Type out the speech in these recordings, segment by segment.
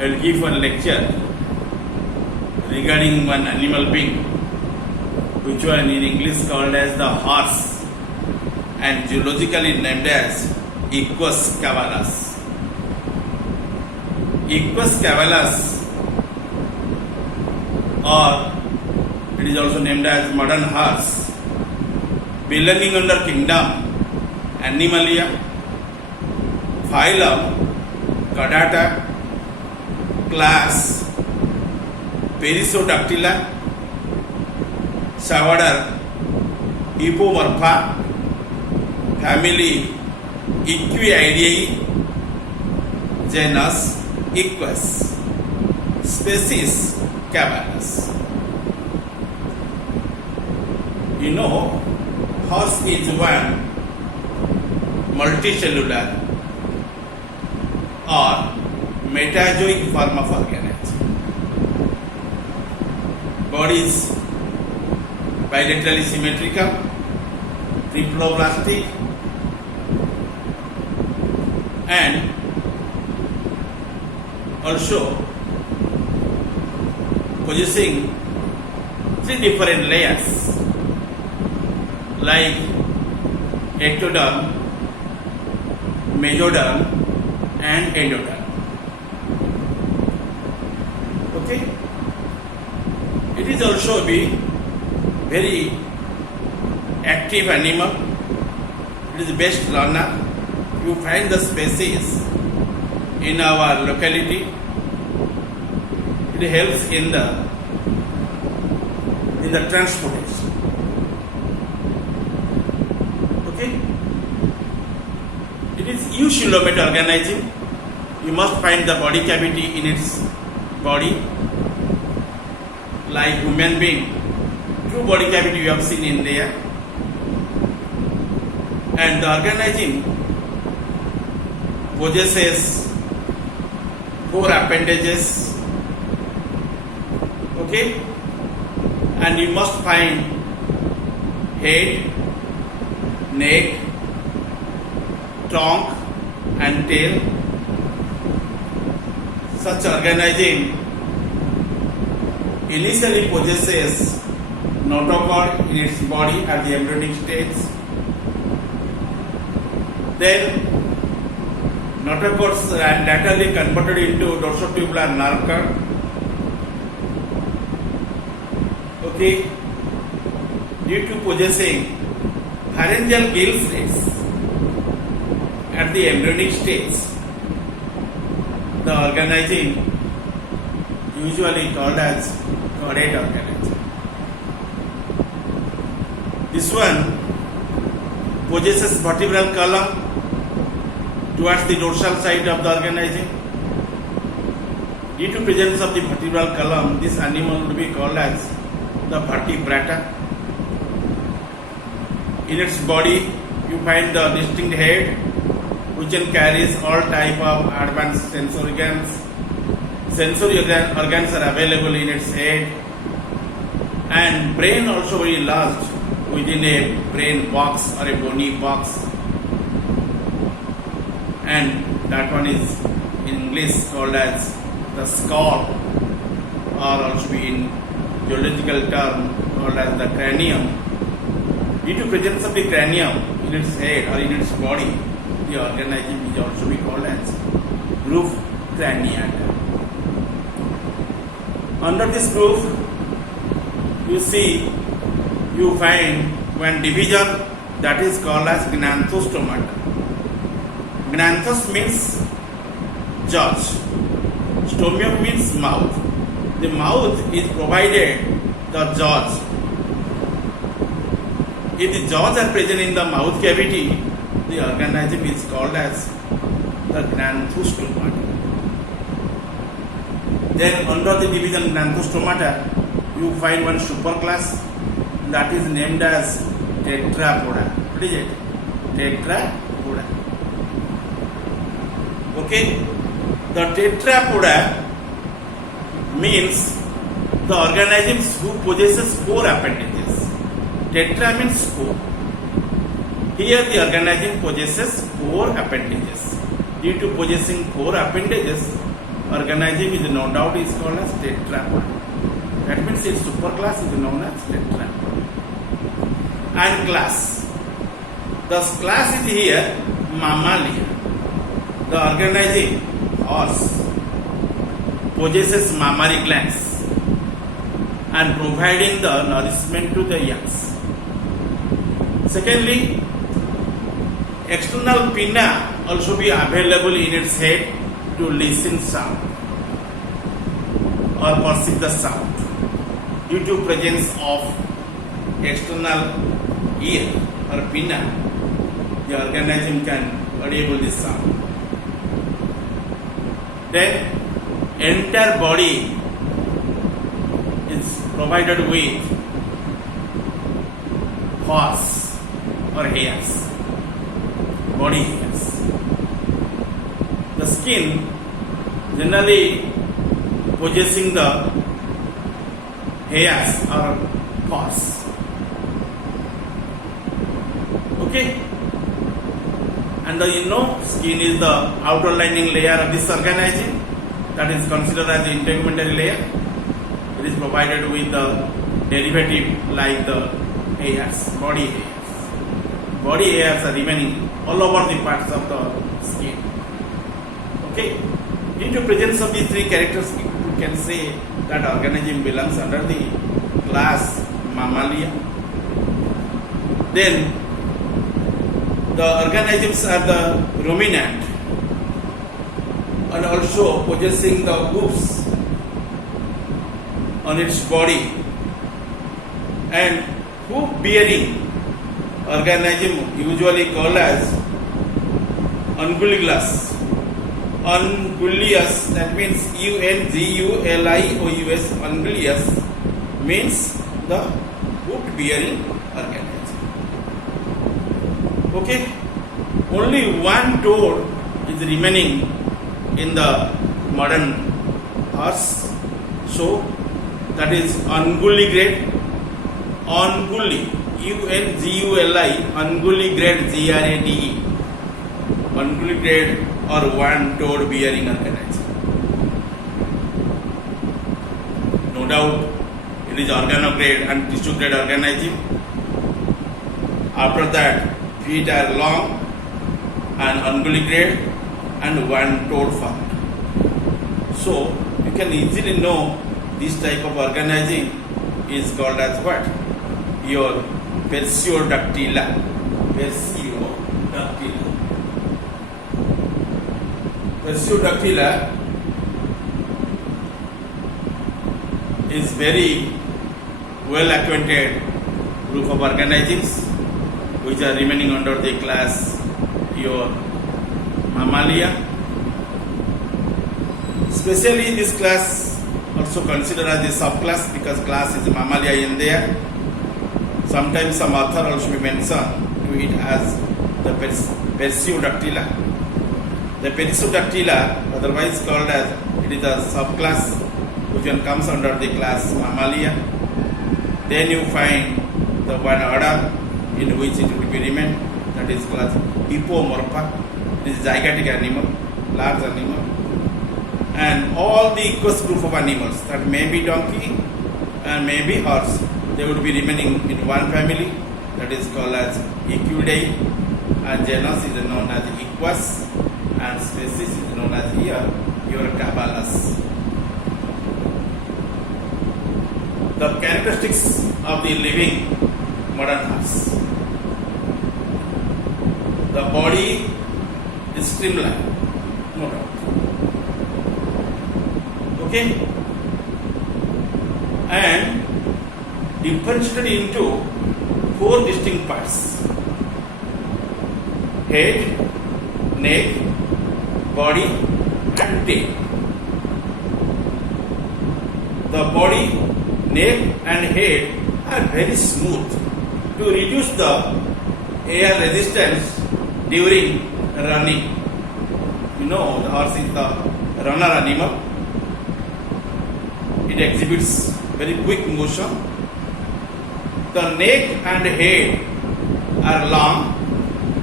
I will give one lecture regarding one animal being, which one in English called as the horse and zoologically named as Equus cavallus. Equus cavallus, or it is also named as modern horse, belonging under kingdom Animalia, phylum Chordata, class Perissodactyla, suborder Hippomorpha, family Equidae, genus Equus, species Cavallus. You know, horse is one multicellular or metazoic form of organism. Body is bilaterally symmetrical, triploblastic, and also possessing three different layers like ectoderm, mesoderm, and endoderm. Okay, it is also a very active animal. It is the best learner. You find the species in our locality. It helps in the transportation. Okay, it is eucoelomate organism. You must find the body cavity in its body, like human being. True body cavity you have seen in there, and the organism possesses 4 appendages. Okay, and you must find head, neck, trunk, and tail. Such organism initially possesses notochord in its body at the embryonic stage. Then notochords are laterally converted into dorsotubular nerve cord. Okay, due to possessing pharyngeal gill slits at the embryonic stage, the organism usually called as chordate organism. This one possesses vertebral column towards the dorsal side of the organism. Due to presence of the vertebral column, this animal will be called as the vertebrata. In its body, you find the distinct head, which carries all type of advanced sensory organs. Sensory organs are available in its head, and brain also very large within a brain box or a bony box. And that one is in English called as the skull, or also in geological term called as the cranium. Due to presence of the cranium in its head or in its body, the organism is also be called as groove craniata. Under this groove, you find one division that is called as gnathostomata. Gnathos means jaws. Stomium means mouth. The mouth is provided the jaws. If the jaws are present in the mouth cavity, the organism is called as the gnathostomata. Then under the division gnathostomata, you find one superclass that is named as tetrapoda. What is it? Tetrapoda. Okay, the tetrapoda means the organisms who possesses 4 appendages. Tetra means 4. Here the organism possesses 4 appendages. Due to possessing 4 appendages, organism is no doubt is called as tetrapod. That means its superclass is known as tetrapod. And class. The class is here Mammalia. The organism horse possesses mammary glands and providing the nourishment to the youngs. Secondly, external pinna also be available in its head to listen sound or perceive the sound. Due to presence of external ear or pinna, the organism can audible this sound. Then entire body is provided with horse or hairs, body hairs. The skin generally possessing the hairs or horse. Okay? And the skin is the outer lining layer of this organism that is considered as the integumentary layer. It is provided with the derivative like the hairs, body hairs. Body hairs are remaining all over the parts of the skin. Okay? Due to presence of these three characters, you can say that organism belongs under the class Mammalia. Then the organisms are the ruminant and also possessing the hoofs on its body, and hoof bearing organism usually called as Ungulus. Ungulus, that means Ungulous. Ungulus means the hoof bearing organism. Okay, only one toad is remaining in the modern horse, so that is unguligrade. Unguli, unguligrade, grade. Unguligrade or one toad bearing organism. No doubt it is organograde and tissue grade organism. After that, feet are long and unguligrade and one toad found. So you can easily know this type of organism is called as what? Your Persiodactyla. Persiodactyla is very well acquainted group of organisms which are remaining under the class your Mammalia. Especially this class also considered as a subclass because class is Mammalia in there. Sometimes some author also mention to it as the Persiodactyla. The Persiodactyla, otherwise called as, it is a subclass which one comes under the class Mammalia. Then you find the one order in which it will be remain, that is class Hippomorpha. It is zygotic animal, large animal, and all the equus group of animals, that may be donkey and may be horse, they would be remaining in one family, that is called as Equidae, and genus is known as Equus, and species is known as here your Cabalus. The characteristics of the living modern horse. The body is streamlined, no doubt. Okay? And differentiated into four distinct parts: head, neck, body and tail. The body, neck and head are very smooth to reduce the air resistance during running. You know, the horse is the runner animal. It exhibits very quick motion. The neck and head are long,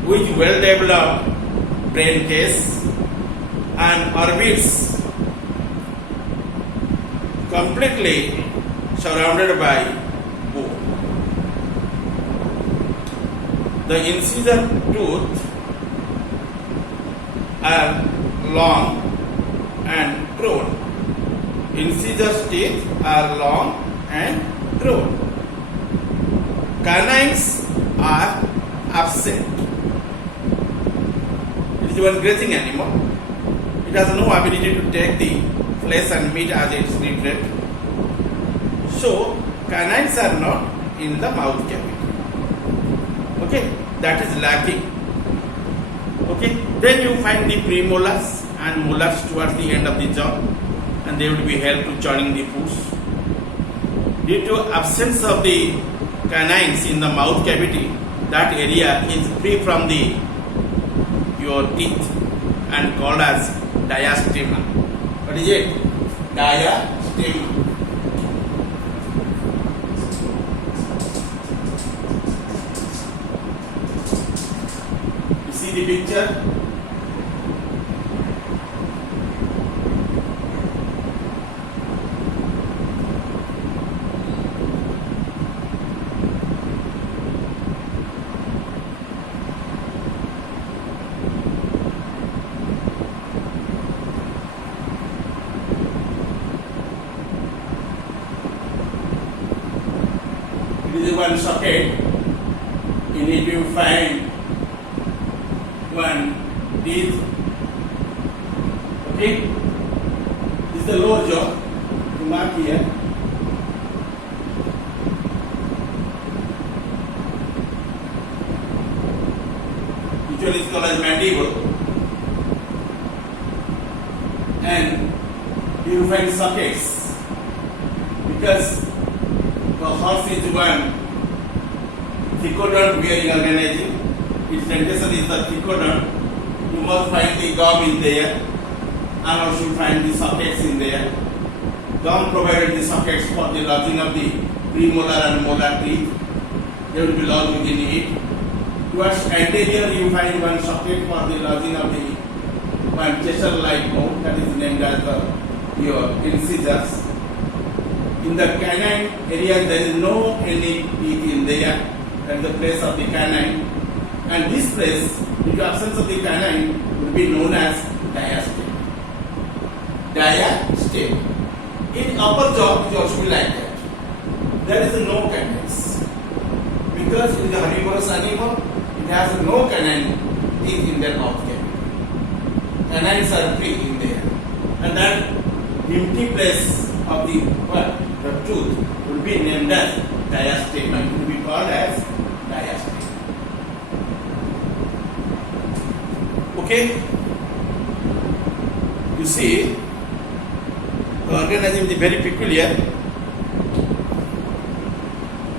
with well developed brain case and orbits completely surrounded by bone. The incisor tooth are long and grown. Incisors teeth are long and grown. Canines are absent. It is one grazing animal. It has no ability to take the flesh and meat as its nutrient. So canines are not in the mouth cavity. Okay, that is lacking. Okay, then you find the premolars and molars towards the end of the jaw, and they would be help to churning the foods. Due to absence of the canines in the mouth cavity, that area is free from the your teeth and called as diastema. What is it? Diastema. You see the picture? This is one socket. In it you find one teeth. Okay? This is the lower jaw. You mark here. Which one is called as mandible. And you will find sockets. Because the horse is one thecodont bearing organism. Its dentation is the thecodont. You must find the gum in there, and also you find the sockets in there. Gum provided the sockets for the lodging of the premolar and molar teeth. They will be lodged within it. Towards anterior you find one socket for the lodging of the one Cheshire-like bone, that is named as your incisors. In the canine area, there is no any teeth in there at the place of the canine, and this place, due to absence of the canine, will be known as diastema. Diastema. In upper jaw, it also be like that. There is no canines because it is a herbivorous animal. It has no canine teeth in their mouth cavity. Canines are free in there, and that empty place of the what? The tooth will be named as diastema. It will be called as diastema. Okay? You see, the organism is very peculiar,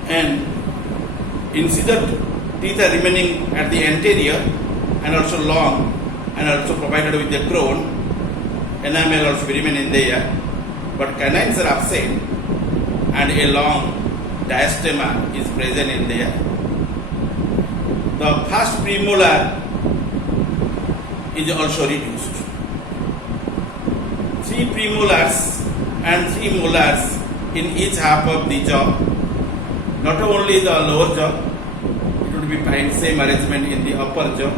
and incisor teeth are remaining at the anterior and also long and also provided with the crown. Enamel also remain in there, but canines are absent, and a long diastema is present in there. The first premolar is also reduced. 3 premolars and 3 molars in each half of the jaw. Not only the lower jaw, it would be find same arrangement in the upper jaw.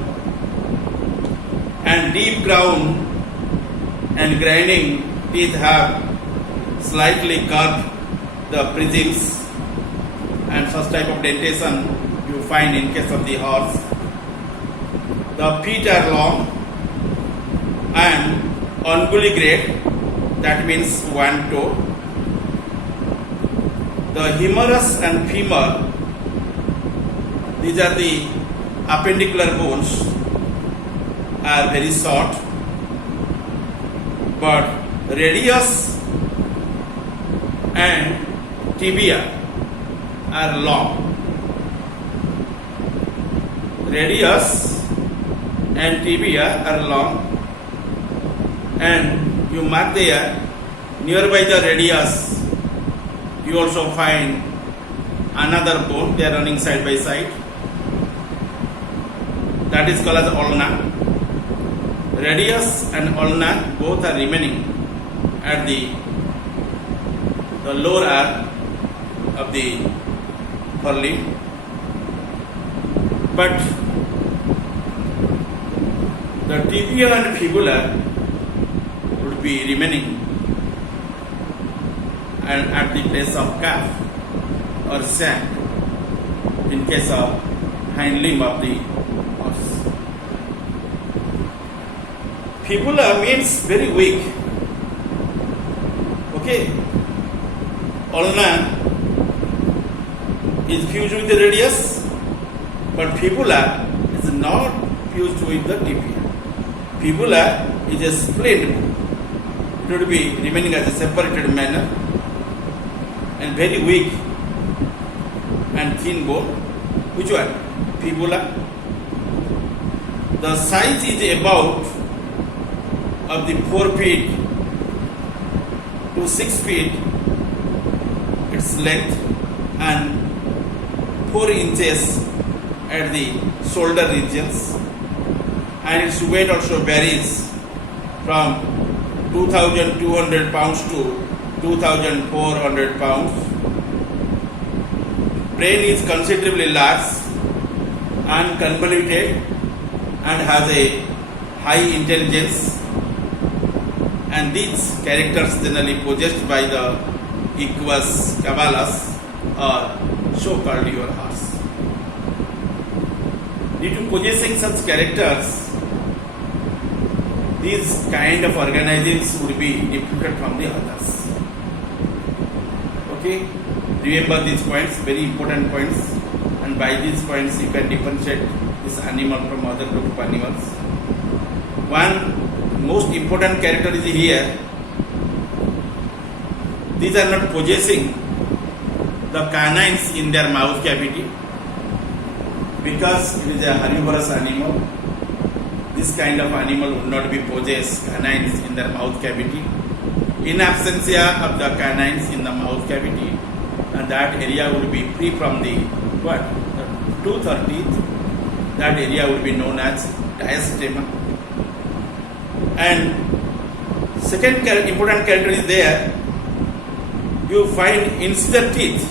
And deep crown and grinding teeth have slightly curved the prisms, and such type of dentation you find in case of the horse. The feet are long and unguligrade, that means one toe. The humerus and femur, these are the appendicular bones, are very short, but radius and tibia are long. Radius and tibia are long, and you mark there nearby the radius you also find another bone. They are running side by side, that is called as ulna. Radius and ulna both are remaining at the the lower arm of the forelimb, but the tibia and fibula would be remaining and at the place of calf or shank in case of hind limb of the horse. Fibula means very weak. Okay. Ulna is fused with the radius, but fibula is not fused with the tibia. Fibula is a split bone. It would be remaining as a separated manner and very weak and thin bone. Which one? Fibula. The size is about of the 4 feet to 6 feet its length and 4 inches at the shoulder regions, and its weight also varies from 2,200 pounds to 2,400 pounds. Brain is considerably large and convoluted and has a high intelligence, and these characters generally possessed by the equus caballus or so-called your horse. Due to possessing such characters, these kind of organisms would be different from the others. Okay, remember these points, very important points, and by these points you can differentiate this animal from other group of animals. One most important character is here. These are not possessing the canines in their mouth cavity because it is a herbivorous animal. This kind of animal would not be possess canines in their mouth cavity. In absentia of the canines in the mouth cavity, and that area would be free from the what? The tooth or teeth. That area would be known as diastema. And second important character is there. You find incisor teeth,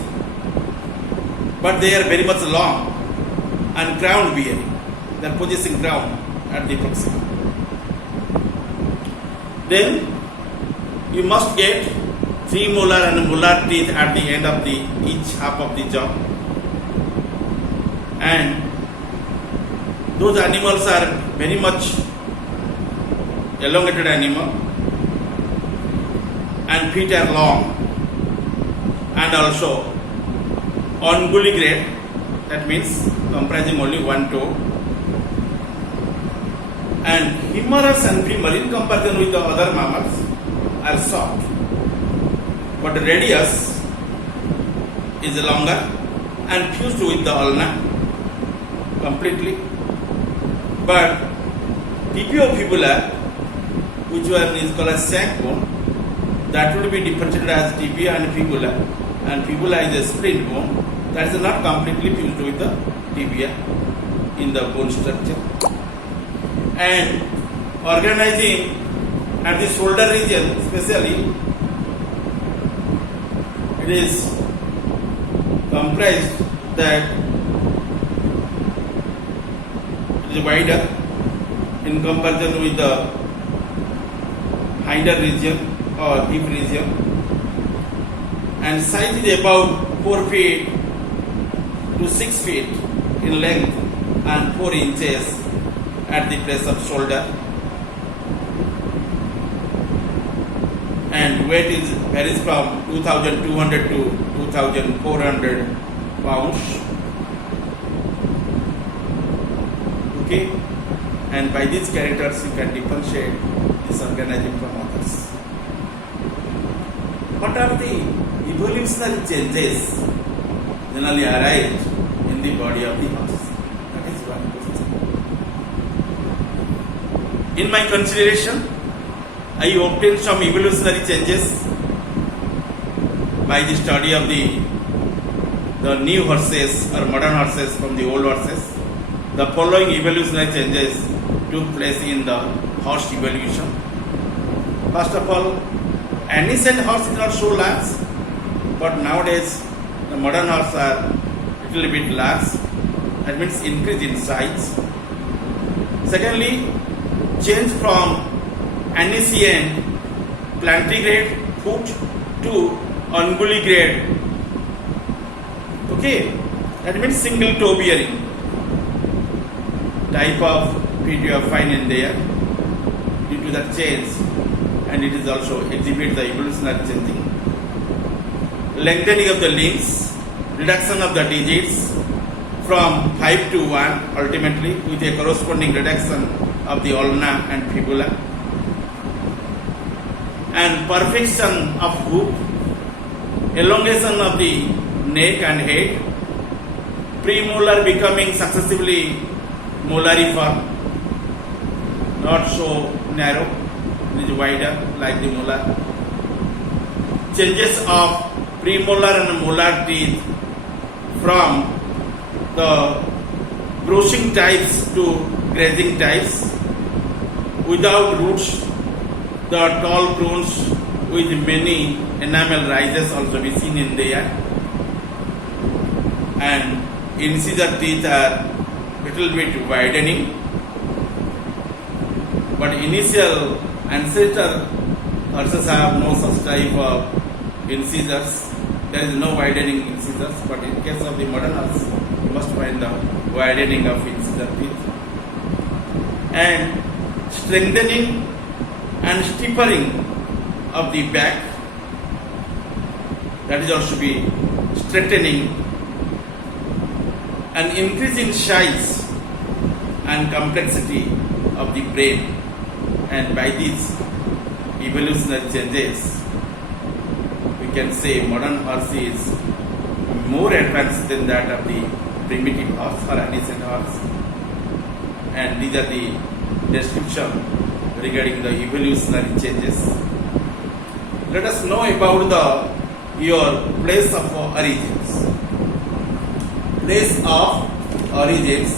but they are very much long and crown bearing. They are possessing crown at the proxima. Then you must get 3 molar and molar teeth at the end of the each half of the jaw, and those animals are very much elongated animal, and feet are long and also unguligrade, that means comprising only one toe, and humerus and femur in comparison with the other mammals are soft, but the radius is longer and fused with the ulna completely. But tibiofibula, which one is called as shank bone, that would be differentiated as tibia and fibula is a split bone that is not completely fused with the tibia in the bone structure. And organizing at the shoulder region especially, it is comprised that it is wider in comparison with the hinder region or hip region, and size is about 4 feet to 6 feet in length and 4 inches at the place of shoulder, and weight is varies from 2,200 to 2,400 pounds. Okay, and by these characters you can differentiate this organism from others. What are the evolutionary changes generally arise in the body of the horse? That is one question. In my consideration, I obtained some evolutionary changes by the study of the new horses or modern horses from the old horses. The following evolutionary changes took place in the horse evolution. First of all, ancient horse is not so large but nowadays the modern horse are little bit large. That means increase in size. Secondly, change from ancient plantigrade foot to unguligrade. Okay, that means single toe bearing type of feet you are find in there due to the change, and it is also exhibit the evolutionary changing. Lengthening of the limbs, reduction of the digits from 5 to 1 ultimately with a corresponding reduction of the ulna and fibula, and perfection of hoof, elongation of the neck and head, premolar becoming successively molariform, not so narrow, it is wider like the molar. Changes of premolar and molar teeth from the brushing types to grazing types, without roots, the tall prunes with many enamel rises also be seen in there, and incisor teeth are little bit widening, but initial ancestor horses have no such type of incisors. There is no widening incisors, but in case of the modern horse, you must find the widening of incisor teeth, and strengthening and stiffening of the back, that is also be straightening, and increase in size and complexity of the brain, and by these evolutionary changes we can say modern horse is more advanced than that of the primitive horse or ancient horse, and these are the description regarding the evolutionary changes. Let us know about your place of origins. Place of origins.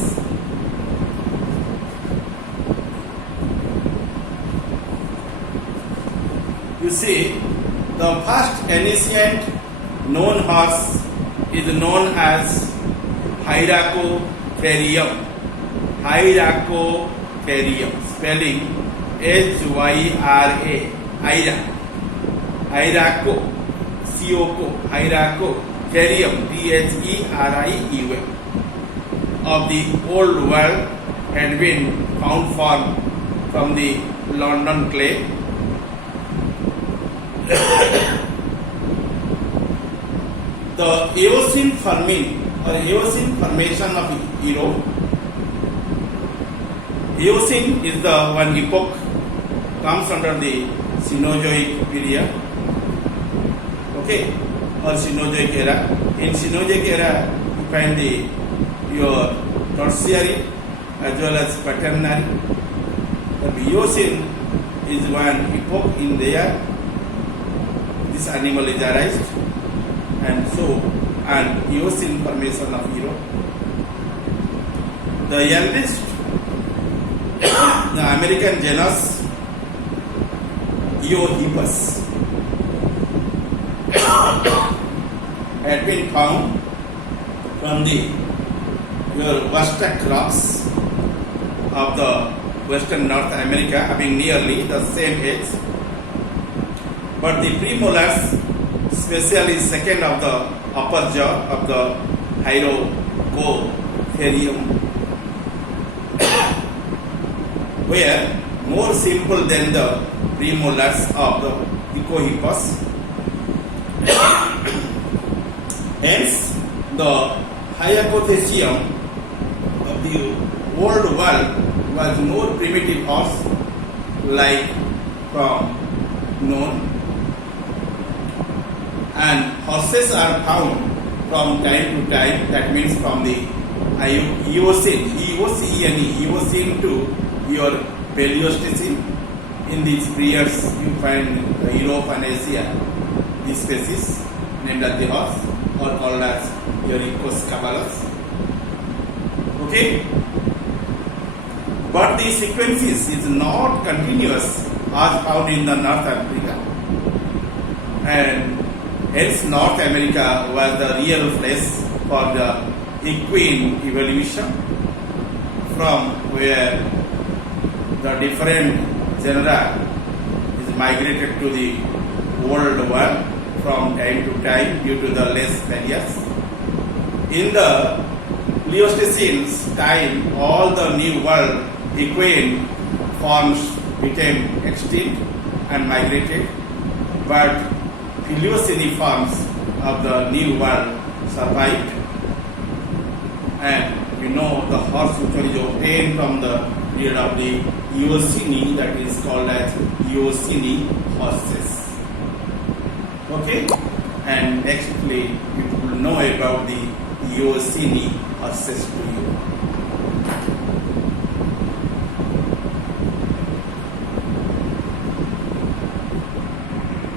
You see, the first ancient known horse is known as Hyracotherium. Hyracotherium, spelling Hyra. Hyraco, Hyracotherium, Therium, of the old world had been found from the London clay. The Eocene formation of Europe. Eocene is the one epoch comes under the Cenozoic period, okay, or Cenozoic era. In Cenozoic era, you find your Tertiary as well as Quaternary. The Eocene is one epoch in there. This animal is arised, and so an Eocene formation of Europe. The youngest, the American genus Eohippus, had been found from the Vostok rocks of the western North America, having nearly the same age. But the premolars, especially second of the upper jaw of the Hyracotherium, were more simple than the premolars of the Eohippus. Hence, the Hyracotherium of the old world was more primitive horse like from known, and horses are found from time to time, that means from the Eocene, Eocene to your Paleocene. In these periods, you find Europe and Asia, these species named as the horse or called as Euricoscabalus. Okay? But the sequences is not continuous as found in the North Africa. And Hence, North America was the real place for the equine evolution, from where the different genera is migrated to the old world from time to time due to the less barriers. In the Pleistocine's time, all the new world equine forms became extinct and migrated, but Paleocene forms of the new world survived. And you know the horse which one is obtained from the period of the Eocene, that is called as Eocene horses. Okay? And nextly you will know about the Eocene horses to you.